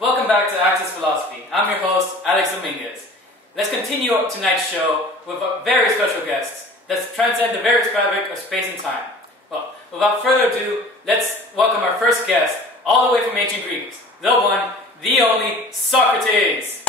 Welcome back to Access Philosophy. I'm your host, Alex Dominguez. Let's continue tonight's show with a very special guest that transcend the various fabric of space and time. Well, without further ado, let's welcome our first guest, all the way from ancient Greece, the one, the only, Socrates.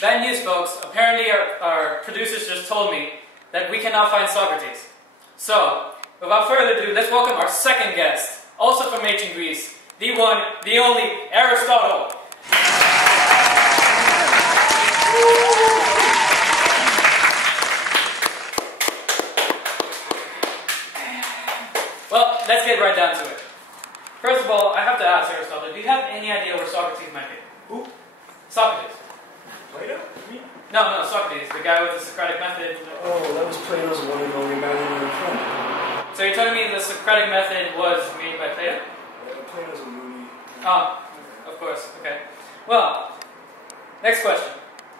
Bad news, folks. Apparently our producers just told me that we cannot find Socrates. So, without further ado, let's welcome our second guest, also from ancient Greece, the one, the only, Aristotle. Well, let's get right down to it. First of all, I have to ask Aristotle, do you have any idea where Socrates might be? Who? Socrates. Plato? No, Socrates, the guy with the Socratic method. Oh, that was Plato's one and only imaginary friend. So you're telling me the Socratic method was made by Plato? Plato's a loony. Oh, of course, okay. Well, next question.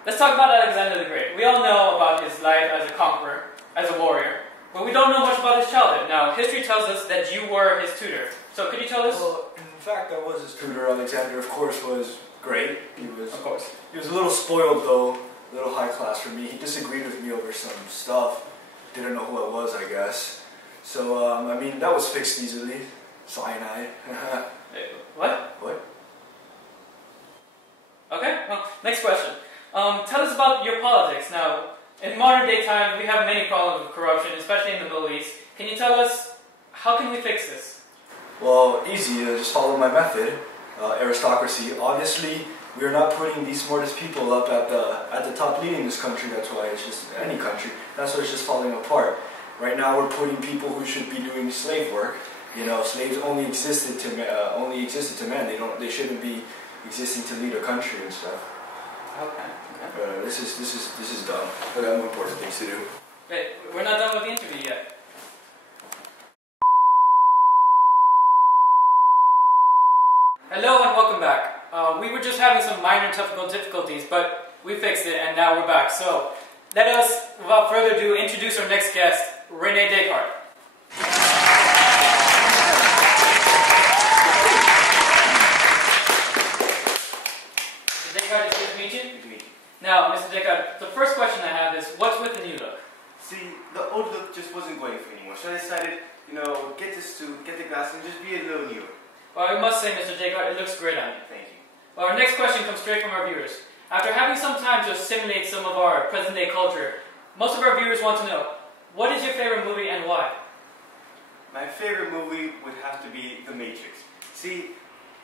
Let's talk about Alexander the Great. We all know about his life as a conqueror, as a warrior, but we don't know much about his childhood. Now, history tells us that you were his tutor. So could you tell us? Well, in fact, I was his tutor. Alexander, of course, was great. He was a little spoiled, though, a little high class for me. He disagreed with me over some stuff. Didn't know who I was, I guess. So, I mean, that was fixed easily. Cyanide. What? What? Okay, well, next question. Tell us about your politics. Now, in modern day times, we have many problems with corruption, especially in the Middle East. Can you tell us, how can we fix this? Well, easy. Just follow my method. Aristocracy. Obviously, we are not putting the smartest people up at the top leading this country. That's why it's just any country. That's why it's just falling apart. Right now, we're putting people who should be doing slave work. You know, slaves only existed to men. They shouldn't be existing to lead a country and stuff. Okay. This is dumb. I got more important things to do. Wait, we're not done with the interview yet. Hello and welcome back. We were just having some minor technical difficulties, but we fixed it and now we're back. So, let us, without further ado, introduce our next guest, René Descartes. Mr. Descartes, it's good to meet you. Good to meet you. Now, Mr. Descartes, the first question I have is, what's with the new look? See, the old look just wasn't going for anymore, so I decided, get this suit, get the glasses, and just be a little newer. Well, I must say, Mr. Descartes, it looks great on you. Thank you. Well, our next question comes straight from our viewers. After having some time to assimilate some of our present-day culture, most of our viewers want to know, what is your favorite movie and why? My favorite movie would have to be The Matrix. See,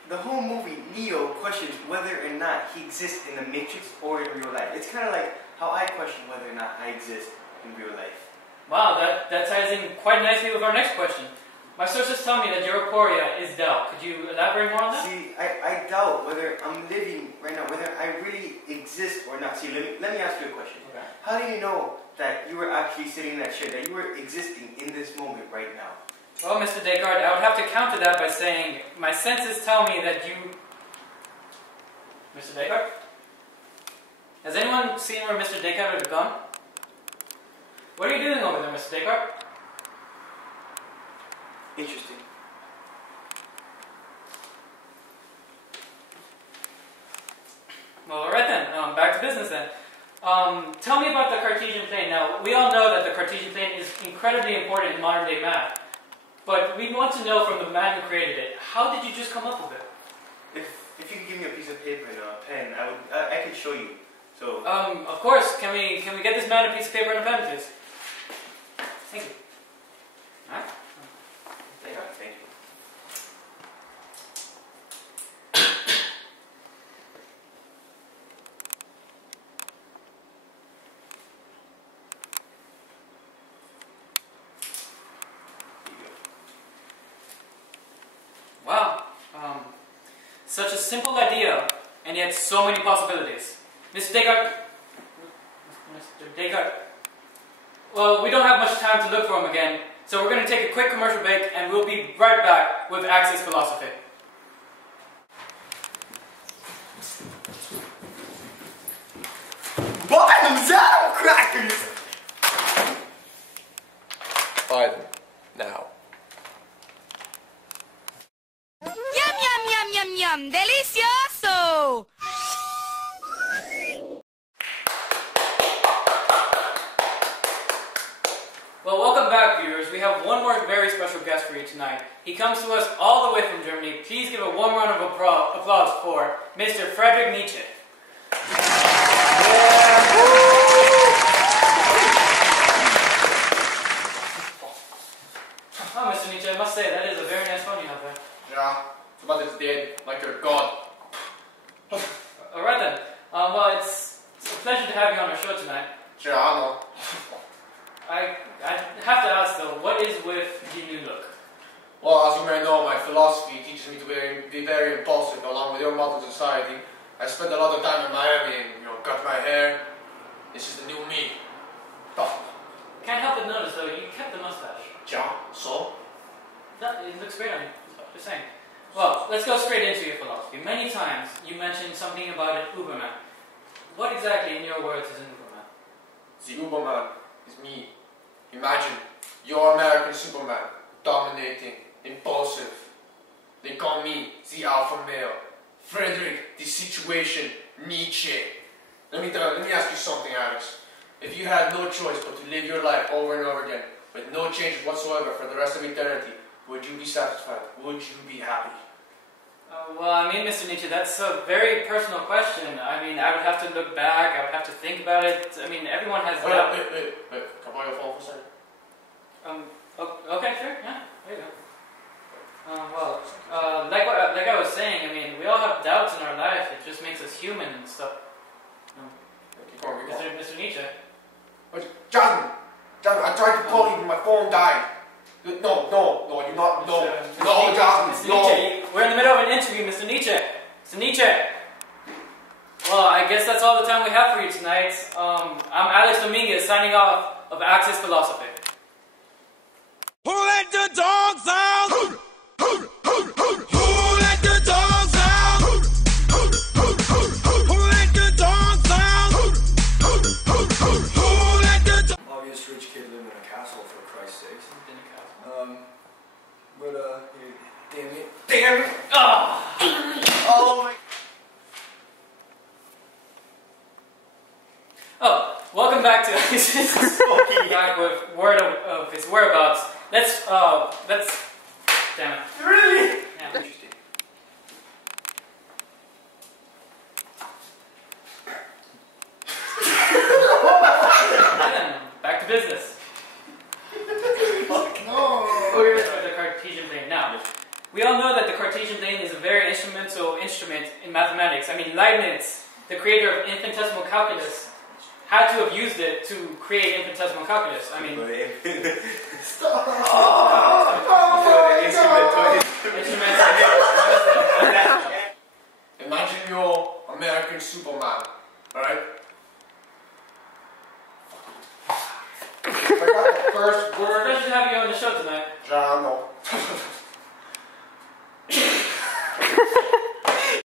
the whole movie, Neo questions whether or not he exists in the Matrix or in real life. It's kind of like how I question whether or not I exist in real life. Wow, that ties in quite nicely with our next question. My sources tell me that your aporia is doubt. Could you elaborate more on that? See, I doubt whether I'm living right now, whether I really exist or not. See, let me ask you a question. Okay. How do you know that you were actually sitting in that chair, that you were existing in this moment right now? Well, Mr. Descartes, I would have to counter that by saying, my senses tell me that you... Mr. Descartes? Has anyone seen where Mr. Descartes has gone? What are you doing over there, Mr. Descartes? Interesting. Well, alright then, back to business then. Tell me about the Cartesian plane. Now, we all know that the Cartesian plane is incredibly important in modern day math. But we want to know from the man who created it, how did you just come up with it? If you could give me a piece of paper and a pen, I could show you. So. Of course. Can we get this man a piece of paper and a pen, please? Thank you. Alright. Thank you. Wow. Such a simple idea, and yet so many possibilities. Mr. Descartes. Well, we don't have much time to look for him again, So we're going to take a quick commercial break and we'll be right back with Axis Philosophy. Buy them Zao crackers! Buy them. Now. Yum, yum, yum, yum, yum. Delicioso! Well, welcome back, viewers. We have one more very special guest for you tonight. He comes to us all the way from Germany. Please give a warm round of applause for Mr. Friedrich Nietzsche. Oh, Mr. Nietzsche, I must say, that is a very nice phone you have there. Yeah, but it's dead, like your god. Alright then. Well, it's a pleasure to have you on our show tonight. Yeah, I know. I have to ask though, what is with the new look? Well, as you may know, my philosophy teaches me to be very impulsive along with your modern society. I spent a lot of time in Miami and, cut my hair. This is the new me. Can't help but notice though, you kept the mustache. Yeah, so? It looks great on you, just saying. Well, let's go straight into your philosophy. Many times you mentioned something about an Uberman. What exactly, in your words, is an Uberman? The Uberman is me. Imagine, you're American Superman, dominating, impulsive. They call me the alpha male. Friedrich, the situation, Nietzsche. Let me ask you something, Alex. If you had no choice but to live your life over and over again, with no change whatsoever for the rest of eternity, would you be satisfied? Would you be happy? Well, I mean, Mr. Nietzsche, that's a very personal question. I mean, I would have to look back, I would have to think about it. I mean, everyone has... Wait, can I borrow your phone for a second? Okay, sure, yeah, there you go. Like I was saying, I mean, we all have doubts in our life. It just makes us human and stuff. Keep going. Mr. Nietzsche. Wait, Jasmine, I tried to call you, but my phone died. No, you're not. No, Jasmine, Mr. no. Nietzsche, we're in the middle of an interview, Mr. Nietzsche. Mr. Nietzsche. Well, I guess that's all the time we have for you tonight. I'm Alex Dominguez, signing off of Axis Philosophy. Who let the dogs out? Who let the dogs out? Who let the dogs out? Who let the dogs out? Obvious rich kid living in a castle, for Christ's sakes. In the castle. Damn it. Oh my... Oh, welcome back to Axis. Back with word of his whereabouts. Let's, damn it. Really? Yeah, interesting. Then, back to business. No. The Cartesian plane. Now, we all know that the Cartesian plane is a very instrumental instrument in mathematics. I mean, Leibniz, the creator of infinitesimal calculus, had to have used it to create infinitesimal calculus. I mean, Stop. Imagine you're American Superman, alright? I got the first word. Pleasure to have you on the show tonight. Jano.